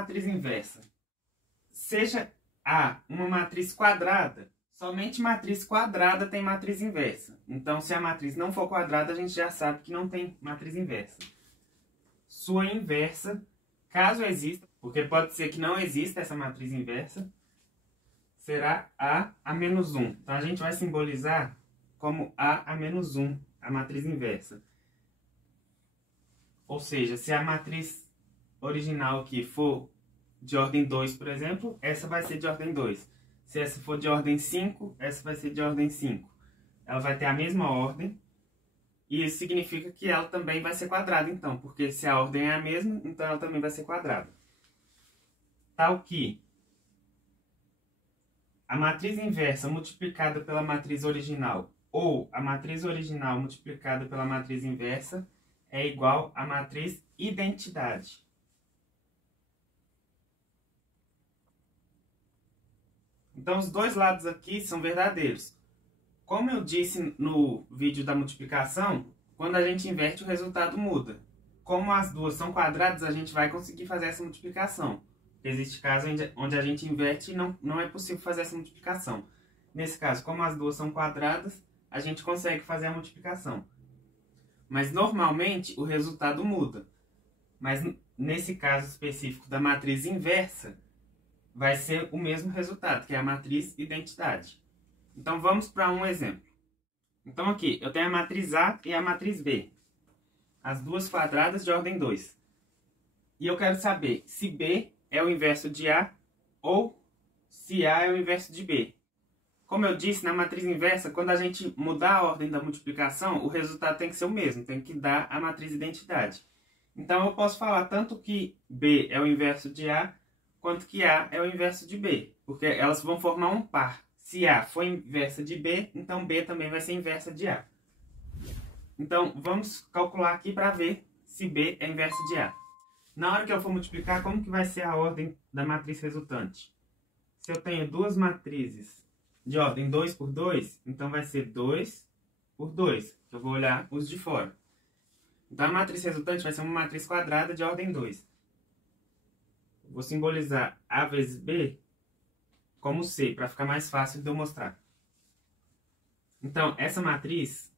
matriz inversa, seja A uma matriz quadrada, somente matriz quadrada tem matriz inversa. Então, se a matriz não for quadrada, a gente já sabe que não tem matriz inversa. Sua inversa, caso exista, porque pode ser que não exista essa matriz inversa, será A menos 1. Então, a gente vai simbolizar como A menos 1, a matriz inversa. Ou seja, se a matriz original aqui for de ordem 2, por exemplo, essa vai ser de ordem 2. Se essa for de ordem 5, essa vai ser de ordem 5. Ela vai ter a mesma ordem, e isso significa que ela também vai ser quadrada, então, porque se a ordem é a mesma, então ela também vai ser quadrada. Tal que a matriz inversa multiplicada pela matriz original, ou a matriz original multiplicada pela matriz inversa, é igual à matriz identidade. Então, os dois lados aqui são verdadeiros. Como eu disse no vídeo da multiplicação, quando a gente inverte, o resultado muda. Como as duas são quadradas, a gente vai conseguir fazer essa multiplicação. Existe caso onde a gente inverte e não é possível fazer essa multiplicação. Nesse caso, como as duas são quadradas, a gente consegue fazer a multiplicação. Mas normalmente o resultado muda. Mas nesse caso específico da matriz inversa, vai ser o mesmo resultado, que é a matriz identidade. Então vamos para um exemplo. Então aqui, eu tenho a matriz A e a matriz B. As duas quadradas de ordem 2. E eu quero saber se B é o inverso de A ou se A é o inverso de B. Como eu disse, na matriz inversa, quando a gente mudar a ordem da multiplicação, o resultado tem que ser o mesmo, tem que dar a matriz identidade. Então eu posso falar tanto que B é o inverso de A, quanto que A é o inverso de B, porque elas vão formar um par. Se A for inversa de B, então B também vai ser inversa de A. Então vamos calcular aqui para ver se B é inversa de A. Na hora que eu for multiplicar, como que vai ser a ordem da matriz resultante? Se eu tenho duas matrizes de ordem 2 por 2, então vai ser 2 por 2. Eu vou olhar os de fora. Então a matriz resultante vai ser uma matriz quadrada de ordem 2. Vou simbolizar A vezes B como C, para ficar mais fácil de eu mostrar. Então, essa matriz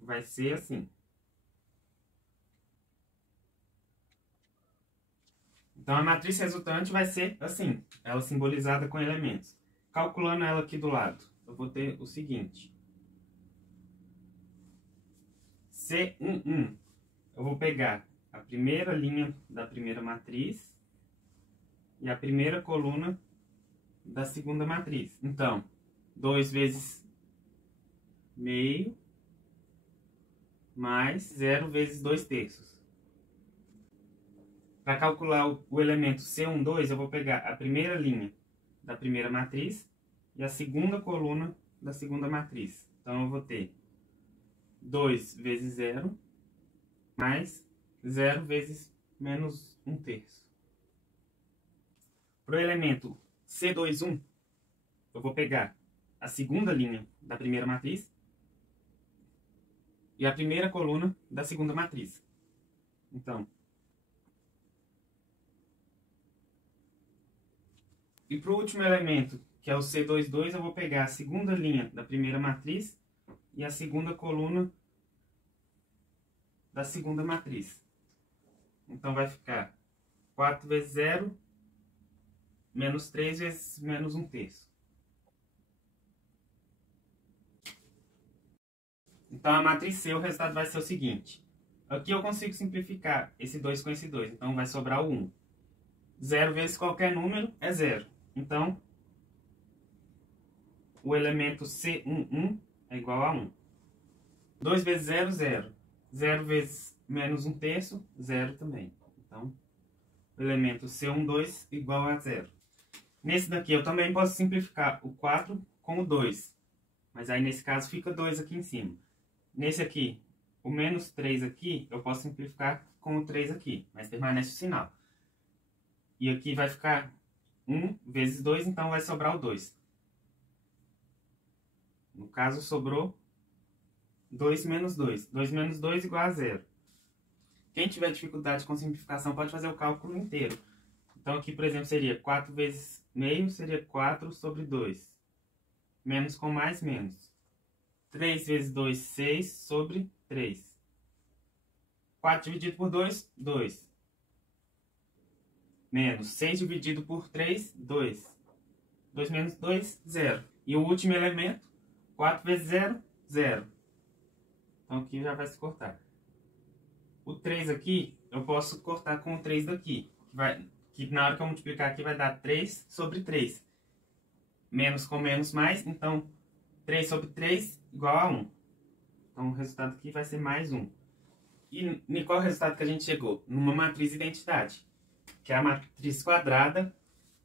vai ser assim. Então, a matriz resultante vai ser assim, ela simbolizada com elementos. Calculando ela aqui do lado, eu vou ter o seguinte. C11. Eu vou pegar a primeira linha da primeira matriz e a primeira coluna da segunda matriz. Então, 2 vezes meio mais 0 vezes 2 terços. Para calcular o elemento C12, eu vou pegar a primeira linha da primeira matriz e a segunda coluna da segunda matriz. Então, eu vou ter 2 vezes 0 mais 0 vezes menos 1 terço. Para o elemento C21, eu vou pegar a segunda linha da primeira matriz e a primeira coluna da segunda matriz. Então, e para o último elemento, que é o C22, eu vou pegar a segunda linha da primeira matriz e a segunda coluna da segunda matriz. Então, vai ficar 4 vezes 0, menos 3 vezes menos 1 terço. Então, a matriz C, o resultado vai ser o seguinte. Aqui eu consigo simplificar esse 2 com esse 2, então vai sobrar o 1. 0 vezes qualquer número é 0. Então, o elemento C11 é igual a 1. 2 vezes 0, 0. 0 vezes menos 1 terço, 0 também. Então, o elemento C12 igual a 0. Nesse daqui eu também posso simplificar o 4 com o 2. Mas aí nesse caso fica 2 aqui em cima. Nesse aqui, o menos 3 aqui, eu posso simplificar com o 3 aqui. Mas permanece o sinal. E aqui vai ficar 1 vezes 2, então vai sobrar o 2. No caso, sobrou 2 menos 2. 2 menos 2 igual a 0. Quem tiver dificuldade com simplificação pode fazer o cálculo inteiro. Então aqui, por exemplo, seria 4 vezes meio, seria 4 sobre 2. Menos com mais, menos. 3 vezes 2, 6 sobre 3. 4 dividido por 2, 2. Menos 6 dividido por 3, 2. 2 menos 2, 0. E o último elemento, 4 vezes 0, 0. Então aqui já vai se cortar. O 3 aqui, eu posso cortar com o 3 daqui. Que na hora que eu multiplicar aqui vai dar 3 sobre 3. Menos com menos mais, então 3 sobre 3 igual a 1. Então o resultado aqui vai ser mais 1. E qual é o resultado que a gente chegou? Numa matriz identidade, que é a matriz quadrada,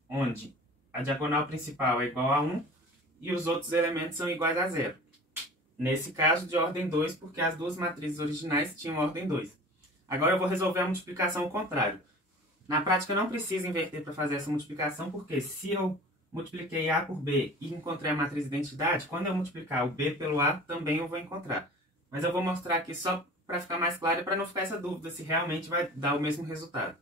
onde a diagonal principal é igual a 1 e os outros elementos são iguais a 0. Nesse caso, de ordem 2, porque as duas matrizes originais tinham ordem 2. Agora eu vou resolver a multiplicação ao contrário. Na prática, eu não preciso inverter para fazer essa multiplicação, porque se eu multipliquei A por B e encontrei a matriz identidade, quando eu multiplicar o B pelo A, também eu vou encontrar. Mas eu vou mostrar aqui só para ficar mais claro e para não ficar essa dúvida se realmente vai dar o mesmo resultado.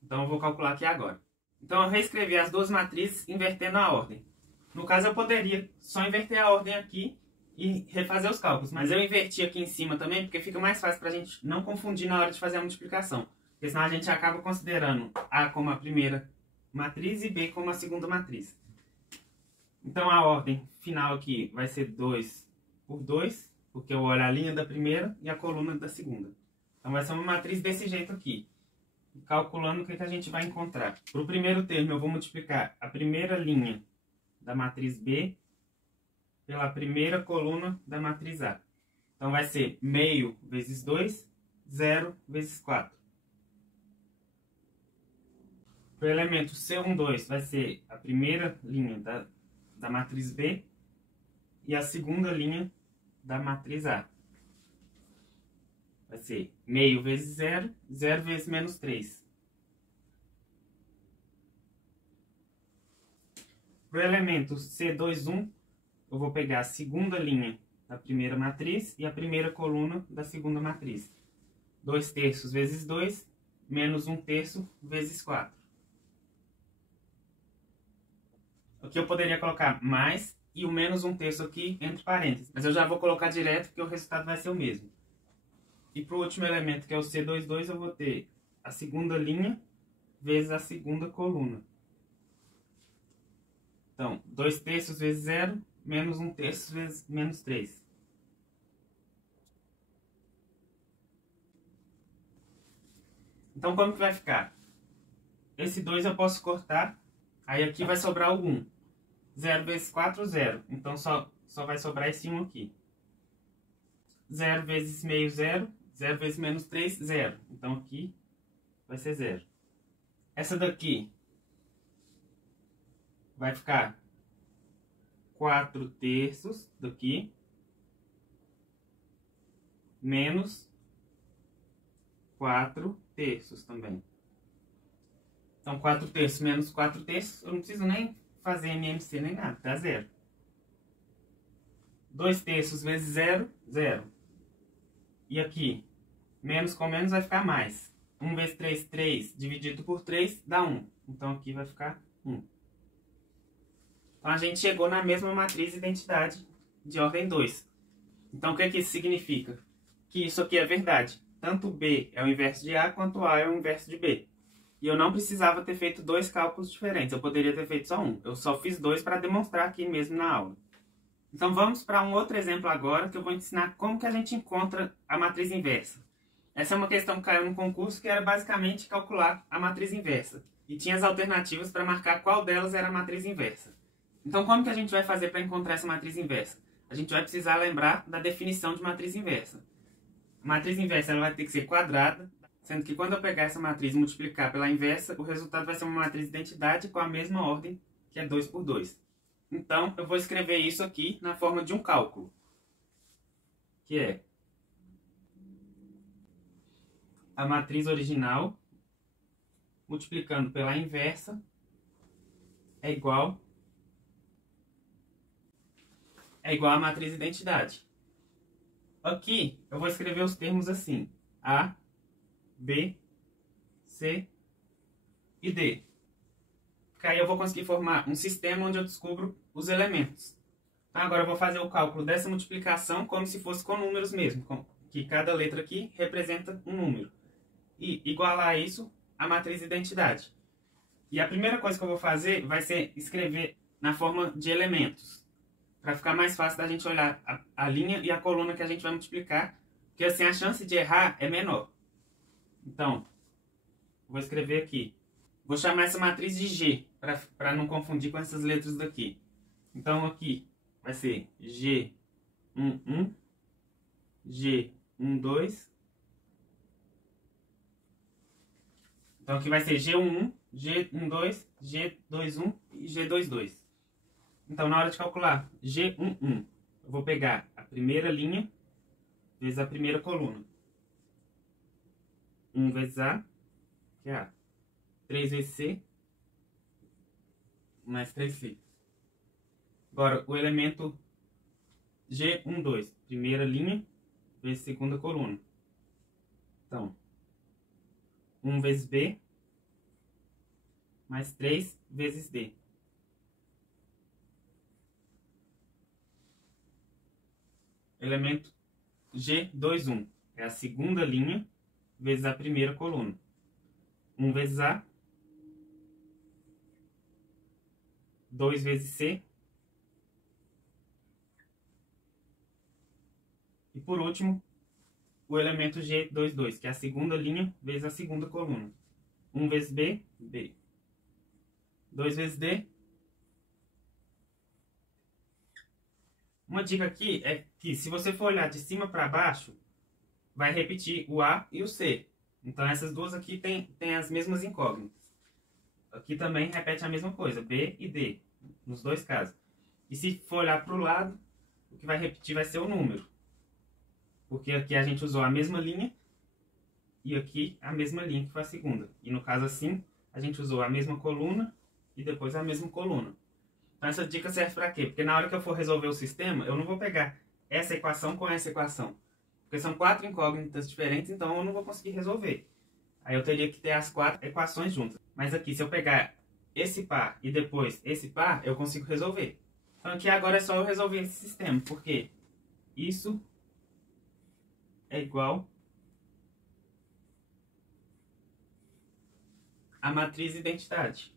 Então eu vou calcular aqui agora. Então eu reescrevi as duas matrizes invertendo a ordem. No caso eu poderia só inverter a ordem aqui e refazer os cálculos, mas eu inverti aqui em cima também porque fica mais fácil para a gente não confundir na hora de fazer a multiplicação. Porque senão a gente acaba considerando A como a primeira matriz e B como a segunda matriz. Então a ordem final aqui vai ser 2 por 2, porque eu olho a linha da primeira e a coluna da segunda. Então vai ser uma matriz desse jeito aqui. Calculando o que a gente vai encontrar. Para o primeiro termo eu vou multiplicar a primeira linha da matriz B pela primeira coluna da matriz A. Então vai ser meio vezes 2, 0 vezes 4. Para o elemento C12 vai ser a primeira linha da matriz B e a segunda linha da matriz A. Vai ser meio vezes 0, 0 vezes menos 3. Para o elemento C21, eu vou pegar a segunda linha da primeira matriz e a primeira coluna da segunda matriz. 2 terços vezes 2, menos 1 terço vezes 4. Aqui eu poderia colocar mais e o menos 1 terço aqui entre parênteses. Mas eu já vou colocar direto porque o resultado vai ser o mesmo. E para o último elemento, que é o C22, eu vou ter a segunda linha vezes a segunda coluna. Então, 2 terços vezes 0, menos 1 terço vezes menos 3. Então, como que vai ficar? Esse 2 eu posso cortar, aí aqui vai sobrar o 1. 0 vezes 4, 0. Então, só vai sobrar esse 1 aqui. 0 vezes meio, 0. 0 vezes menos 3, 0. Então aqui vai ser 0. Essa daqui vai ficar 4 terços daqui. Menos 4 terços também. Então 4 terços menos 4 terços, eu não preciso nem fazer MMC nem nada, dá 0. 2 terços vezes 0, 0. E aqui, menos com menos vai ficar mais. 1 vezes 3, 3. Dividido por 3 dá 1. Então aqui vai ficar 1. Então a gente chegou na mesma matriz identidade de ordem 2. Então o que isso significa? Que isso aqui é verdade. Tanto B é o inverso de A quanto A é o inverso de B. E eu não precisava ter feito 2 cálculos diferentes. Eu poderia ter feito só um. Eu só fiz 2 para demonstrar aqui mesmo na aula. Então vamos para um outro exemplo agora, que eu vou ensinar como que a gente encontra a matriz inversa. Essa é uma questão que caiu no concurso, que era basicamente calcular a matriz inversa. E tinha as alternativas para marcar qual delas era a matriz inversa. Então como que a gente vai fazer para encontrar essa matriz inversa? A gente vai precisar lembrar da definição de matriz inversa. A matriz inversa ela vai ter que ser quadrada, sendo que quando eu pegar essa matriz e multiplicar pela inversa, o resultado vai ser uma matriz de identidade com a mesma ordem, que é 2 por 2. Então, eu vou escrever isso aqui na forma de um cálculo, que é a matriz original multiplicando pela inversa é igual à matriz identidade. Aqui, eu vou escrever os termos assim, A B, C e D. Porque aí eu vou conseguir formar um sistema onde eu descubro os elementos. Então agora eu vou fazer o cálculo dessa multiplicação como se fosse com números mesmo, que cada letra aqui representa um número. E igualar a isso a matriz identidade. E a primeira coisa que eu vou fazer vai ser escrever na forma de elementos, para ficar mais fácil da gente olhar a linha e a coluna que a gente vai multiplicar, porque assim a chance de errar é menor. Então, vou escrever aqui. Vou chamar essa matriz de G, para não confundir com essas letras daqui. Então aqui vai ser G11, G12. Então aqui vai ser G11, G12, G21 e G22. Então na hora de calcular G11, eu vou pegar a primeira linha vezes a primeira coluna. 1 vezes A, que é A. 3 vezes C, mais 3C. Agora, o elemento G12, primeira linha vezes segunda coluna. Então, 1 vezes B, mais 3 vezes D. Elemento G21 é a segunda linha vezes a primeira coluna. 1 vezes A, 2 vezes C, e por último, o elemento G22, que é a segunda linha vezes a segunda coluna. 1 vezes B, B. 2 vezes D. Uma dica aqui é que se você for olhar de cima para baixo, vai repetir o A e o C. Então essas duas aqui tem as mesmas incógnitas. Aqui também repete a mesma coisa, B e D, nos dois casos. E se for olhar para o lado, o que vai repetir vai ser o número. Porque aqui a gente usou a mesma linha e aqui a mesma linha que foi a segunda. E no caso assim, a gente usou a mesma coluna e depois a mesma coluna. Então essa dica serve para quê? Porque na hora que eu for resolver o sistema, eu não vou pegar essa equação com essa equação. Porque são 4 incógnitas diferentes, então eu não vou conseguir resolver. Aí eu teria que ter as 4 equações juntas. Mas aqui, se eu pegar esse par e depois esse par, eu consigo resolver. Então aqui agora é só eu resolver esse sistema, porque isso é igual a matriz identidade.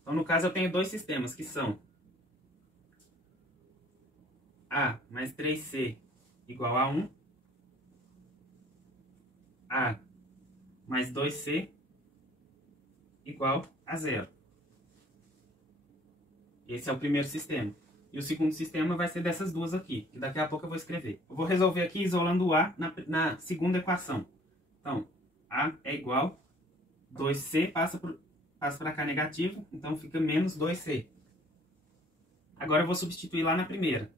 Então no caso eu tenho dois sistemas, que são A mais 3C igual a 1, A mais 2C igual a 0. Esse é o primeiro sistema. E o segundo sistema vai ser dessas duas aqui, que daqui a pouco eu vou escrever. Eu vou resolver aqui isolando o A na segunda equação. Então, A é igual, 2C passa para cá negativo, então fica menos 2C. Agora eu vou substituir lá na primeira.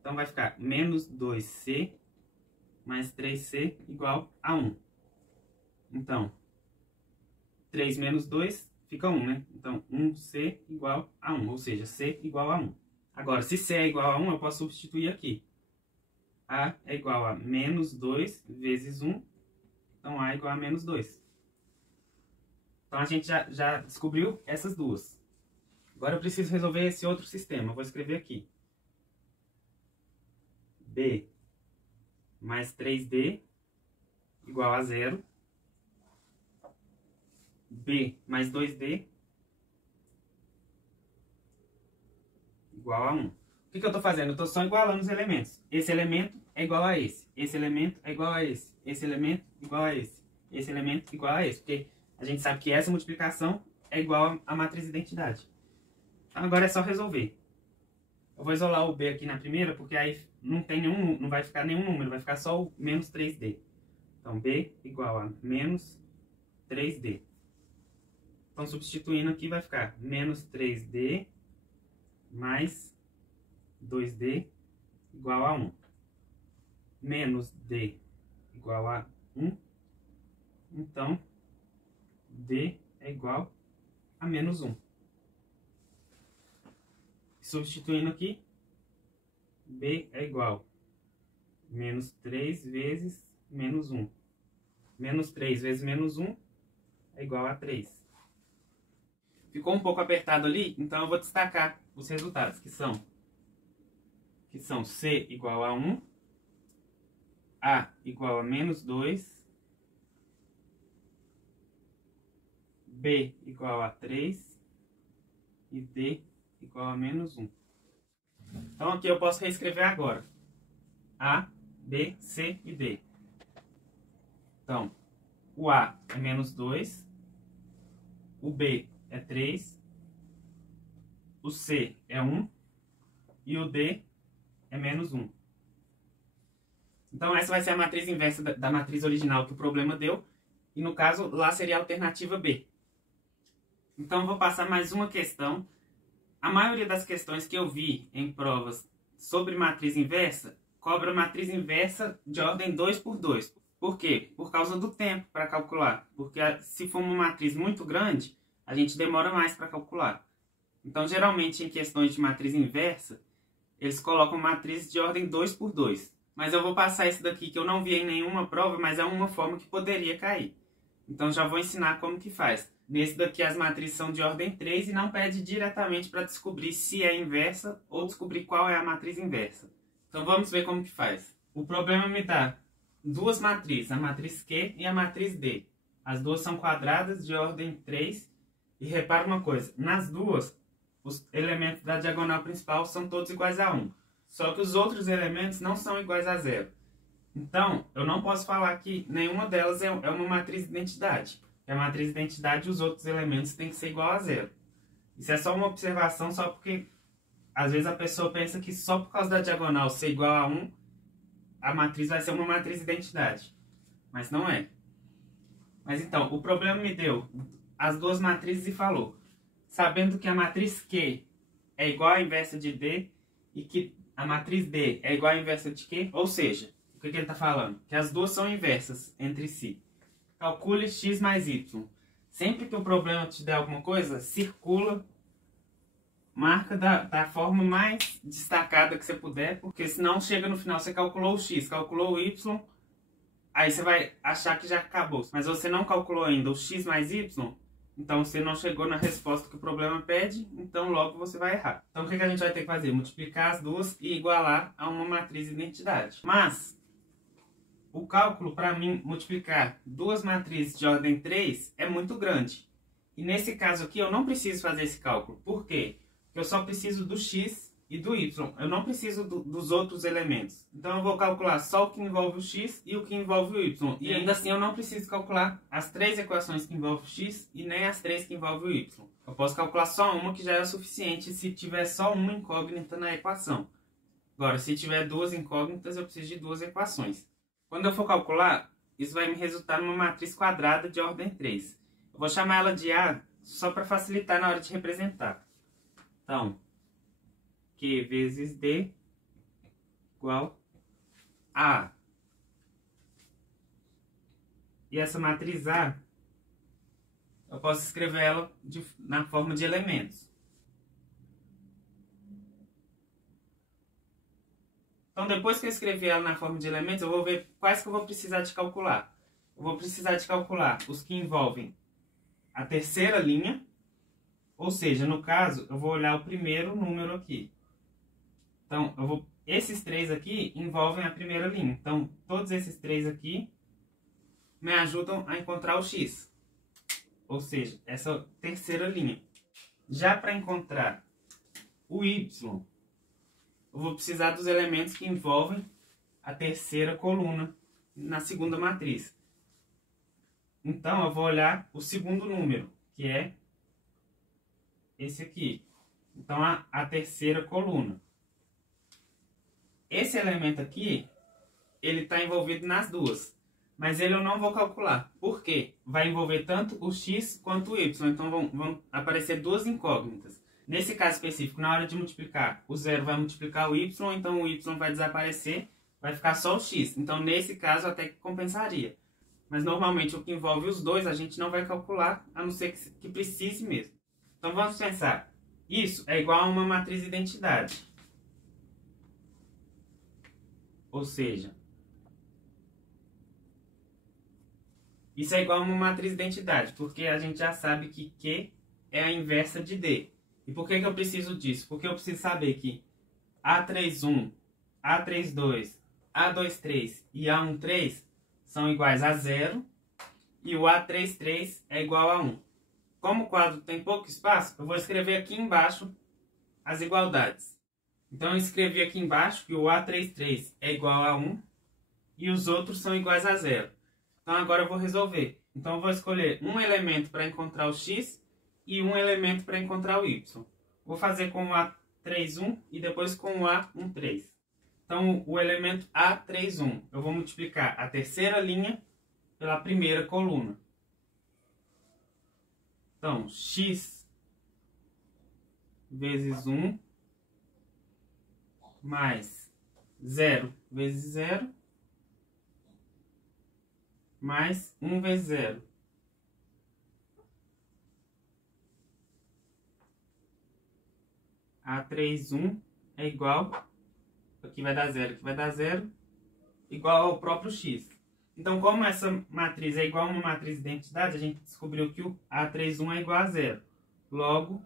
Então vai ficar menos 2C mais 3C igual a 1. Então, 3 menos 2 fica 1, né? Então, 1C igual a 1, ou seja, C igual a 1. Agora, se C é igual a 1, eu posso substituir aqui. A é igual a menos 2 vezes 1, então A é igual a menos 2. Então, a gente já descobriu essas duas. Agora eu preciso resolver esse outro sistema. Eu vou escrever aqui. B mais 3D igual a 0. B mais 2D igual a 1. O que eu estou fazendo? Eu estou só igualando os elementos. Esse elemento é igual a esse. Esse elemento é igual a esse. Esse elemento é igual a esse. Esse elemento é igual a esse. Porque a gente sabe que essa multiplicação é igual à matriz identidade. Então agora é só resolver. Eu vou isolar o B aqui na primeira, porque aí não vai ficar nenhum número, vai ficar só o menos 3D. Então B igual a menos 3D. Então substituindo aqui vai ficar menos 3D mais 2D igual a 1. Menos D igual a 1. Então, D é igual a menos 1. Substituindo aqui, B é igual a menos 3 vezes menos 1. Menos 3 vezes menos 1 é igual a 3. Ficou um pouco apertado ali, então eu vou destacar os resultados, que são C igual a 1, A igual a menos 2, B igual a 3 e D igual a menos 1. Então aqui eu posso reescrever agora. A, B, C e D. Então, o A é menos 2, o B é 3, o C é 1 e o D é menos 1. Então essa vai ser a matriz inversa da matriz original que o problema deu. E no caso, lá seria a alternativa B. Então eu vou passar mais uma questão. A maioria das questões que eu vi em provas sobre matriz inversa, cobra matriz inversa de ordem 2 por 2. Por quê? Por causa do tempo para calcular. Porque se for uma matriz muito grande, a gente demora mais para calcular. Então, geralmente, em questões de matriz inversa, eles colocam matriz de ordem 2 por 2. Mas eu vou passar esse daqui que eu não vi em nenhuma prova, mas é uma forma que poderia cair. Então, já vou ensinar como que faz. Nesse daqui, as matrizes são de ordem 3 e não pede diretamente para descobrir se é inversa ou descobrir qual é a matriz inversa. Então, vamos ver como que faz. O problema me dá duas matrizes, a matriz Q e a matriz D. As duas são quadradas de ordem 3. E repara uma coisa, nas duas, os elementos da diagonal principal são todos iguais a 1. Só que os outros elementos não são iguais a 0. Então, eu não posso falar que nenhuma delas é uma matriz de identidade. A matriz de identidade, os outros elementos têm que ser igual a 0. Isso é só uma observação, só porque às vezes a pessoa pensa que só por causa da diagonal ser igual a 1, a matriz vai ser uma matriz de identidade. Mas não é. Mas então, o problema me deu as duas matrizes e falou, sabendo que a matriz Q é igual à inversa de D e que a matriz D é igual à inversa de Q, ou seja, o que ele está falando? Que as duas são inversas entre si. Calcule x mais y. Sempre que o problema te der alguma coisa, circula, marca da forma mais destacada que você puder, porque senão chega no final, você calculou o x, calculou o y, aí você vai achar que já acabou. Mas você não calculou ainda o x mais y, então você não chegou na resposta que o problema pede, então logo você vai errar. Então o que a gente vai ter que fazer? Multiplicar as duas e igualar a uma matriz de identidade. Mas o cálculo, para mim, multiplicar duas matrizes de ordem 3 é muito grande. E nesse caso aqui eu não preciso fazer esse cálculo. Por quê? Porque eu só preciso do x e do y. Eu não preciso dos outros elementos. Então eu vou calcular só o que envolve o x e o que envolve o y. E ainda assim eu não preciso calcular as três equações que envolvem o x e nem as três que envolvem o y. Eu posso calcular só uma, que já é o suficiente se tiver só uma incógnita na equação. Agora, se tiver duas incógnitas, eu preciso de duas equações. Quando eu for calcular, isso vai me resultar numa matriz quadrada de ordem 3. Eu vou chamar ela de A só para facilitar na hora de representar. Então, Q vezes D igual a A. E essa matriz A, eu posso escrever ela na forma de elementos. Então, depois que eu escrever ela na forma de elementos, eu vou ver quais que eu vou precisar de calcular. Eu vou precisar de calcular os que envolvem a terceira linha, ou seja, no caso, eu vou olhar o primeiro número aqui. Então, esses três aqui envolvem a primeira linha. Então, todos esses três aqui me ajudam a encontrar o x. Ou seja, essa terceira linha. Já para encontrar o y, eu vou precisar dos elementos que envolvem a terceira coluna na segunda matriz. Então, eu vou olhar o segundo número, que é esse aqui. Então, a terceira coluna. Esse elemento aqui, ele está envolvido nas duas. Mas ele eu não vou calcular. Por quê? Vai envolver tanto o x quanto o y. Então, vão aparecer duas incógnitas. Nesse caso específico, na hora de multiplicar, o 0 vai multiplicar o y, então o y vai desaparecer, vai ficar só o x. Então, nesse caso, até que compensaria. Mas, normalmente, o que envolve os dois, a gente não vai calcular, a não ser que precise mesmo. Então, vamos pensar. Isso é igual a uma matriz de identidade. Ou seja, Isso é igual a uma matriz de identidade, porque a gente já sabe que Q é a inversa de D. E por que eu preciso disso? Porque eu preciso saber que A31, A32, A23 e A13 são iguais a 0 e o A33 é igual a 1. Como o quadro tem pouco espaço, eu vou escrever aqui embaixo as igualdades. Então eu escrevi aqui embaixo que o A33 é igual a 1 e os outros são iguais a 0. Então agora eu vou resolver. Então eu vou escolher um elemento para encontrar o x e um elemento para encontrar o y. Vou fazer com o A31 e depois com o A13. Então o elemento A31, eu vou multiplicar a terceira linha pela primeira coluna. Então, x vezes 1 mais 0 vezes 0 mais 1 vezes 0. A31 é igual, aqui vai dar 0, aqui vai dar 0, igual ao próprio x. Então, como essa matriz é igual a uma matriz de identidade, a gente descobriu que o A31 é igual a 0. Logo,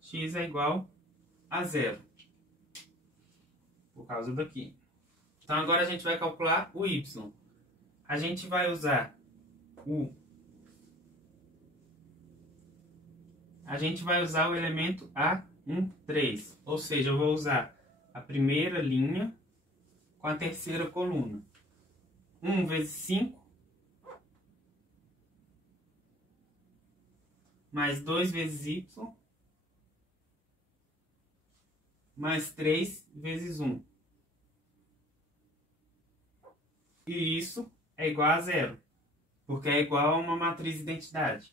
x é igual a 0. Por causa daqui. Então, agora a gente vai calcular o y. A gente vai usar o elemento A13. Ou seja, eu vou usar a primeira linha com a terceira coluna. 1 vezes 5 mais 2 vezes y mais 3 vezes 1. E isso é igual a 0, porque é igual a uma matriz de identidade.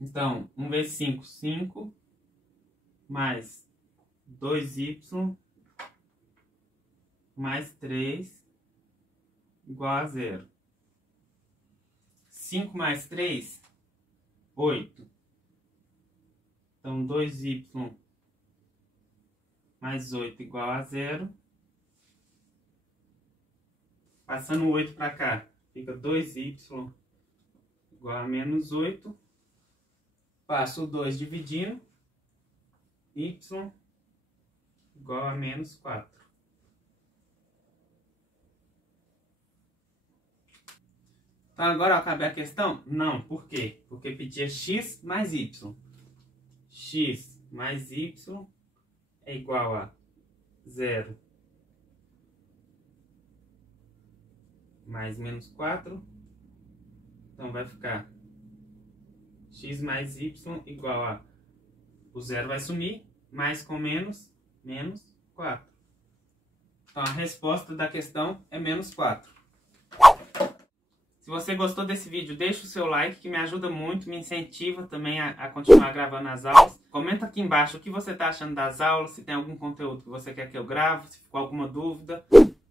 Então, 1 vezes 5, 5, mais 2y mais 3 igual a 0. 5 mais 3, 8. Então, 2y mais 8 igual a 0. Passando o 8 para cá, fica 2y igual a menos 8. Passo o 2 dividindo, y igual a menos 4. Então agora eu acabei a questão? Não, por quê? Porque pedia x mais y. X mais y é igual a 0 mais menos 4. Então vai ficar x mais y igual a... O 0 vai sumir, mais com menos, menos 4. Então a resposta da questão é menos 4. Se você gostou desse vídeo, deixa o seu like, que me ajuda muito, me incentiva também a continuar gravando as aulas. Comenta aqui embaixo o que você está achando das aulas, se tem algum conteúdo que você quer que eu grave, se ficou alguma dúvida.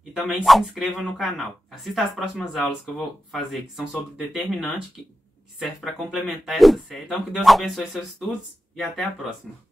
E também se inscreva no canal. Assista às próximas aulas que eu vou fazer, que são sobre determinante, que serve para complementar essa série. Então que Deus abençoe seus estudos e até a próxima.